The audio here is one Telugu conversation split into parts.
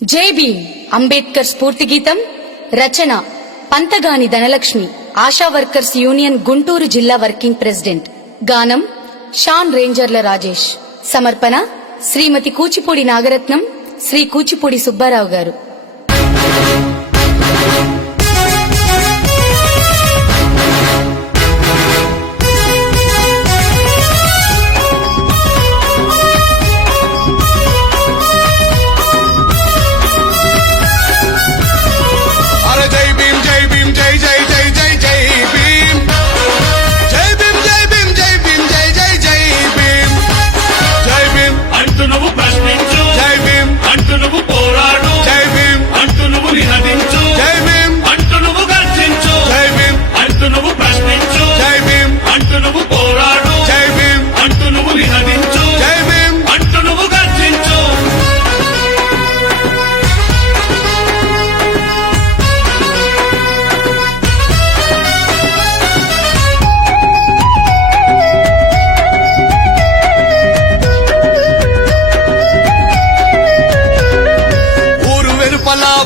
జై భీమ్ అంబేద్కర్ స్ఫూర్తి గీతం రచన పంతగాని ధనలక్ష్మి ఆశా వర్కర్స్ యూనియన్ గుంటూరు జిల్లా వర్కింగ్ ప్రెసిడెంట్. గానం షాన్ రేంజర్ల రాజేష్. సమర్పణ శ్రీమతి కూచిపూడి నాగరత్నం, శ్రీ కూచిపూడి సుబ్బారావు గారు.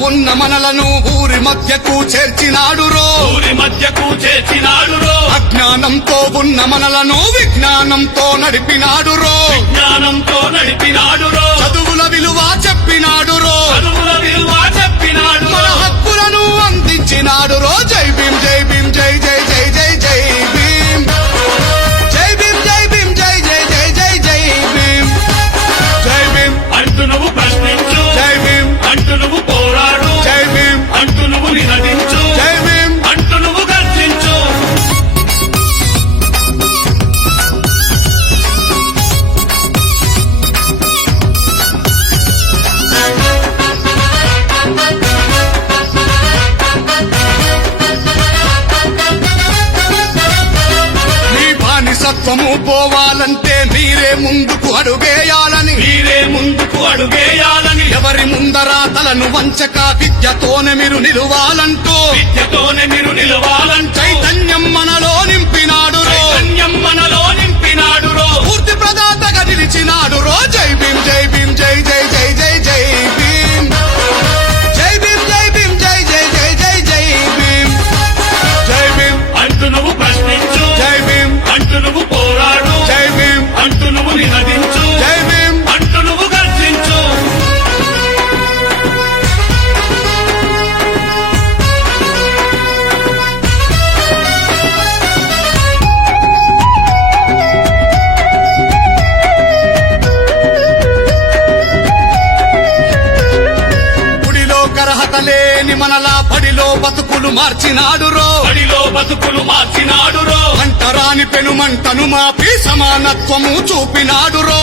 ఉన్న మనలను ఊరి మధ్యకు చేర్చినాడురో, అజ్ఞానంతో ఉన్న మనలను విజ్ఞానంతో నడిపినాడురో, చదువుల విలువ చెప్పినాడురో, మన హక్కులను అందించినాడురో. జై భీమ్ జై భీమ్ జై జై జై జై జై భీమ్, జై భీమ్ జై భీమ్ జై జై జై జై జై భీమ్. జై భీమ్ అంటూ నువ్వు ప్రశ్నించు, జై భీమ్ అంటూ నువ్వు పోరాడు, జై భీమ్ అంటూ నువ్వు నినదించు, జై భీమ్. అంటూ నువ్వు గర్జించు. మీ బానిసత్వము పోవాలంటే మీరే ముందుకు అడుగేయాలని, మీరే ముందుకు అడుగేయాలని, ఎవరి ముందరా తలను వంచక విద్యతోనే మీరు నిలువాలంటూ విద్యతోనే మీరు నిలవాలంటూ చైతన్యం మనలో నింపినాడు రో, చైతన్యం మనలో నింపినాడు రో. పూర్తి ప్రదాతగా నిలిచినాడు రో. జై భీమ్ జై భీమ్ జై జై జై జై జై భీమ్, జై భీమ్ జై భీమ్ జై జై జై జై జై భీమ్. జై భీమ్ అంటూ నువ్వు ప్రశ్నించు, జై భీమ్ అంటూ నువ్వు పోరాడు, జై భీమ్ అంటూ నువ్వు నినదించు, జై భీమ్. అంటూ నువ్వు గర్జించు. గుడిలో కరహత లేని మనలా బడిలో బతుకులు మార్చినాడు రో, బడిలో బతుకులు మార్చినాడు రో, అంటరాని పెనుమంటను మాపి సమానత్వము చూపినాడు రో.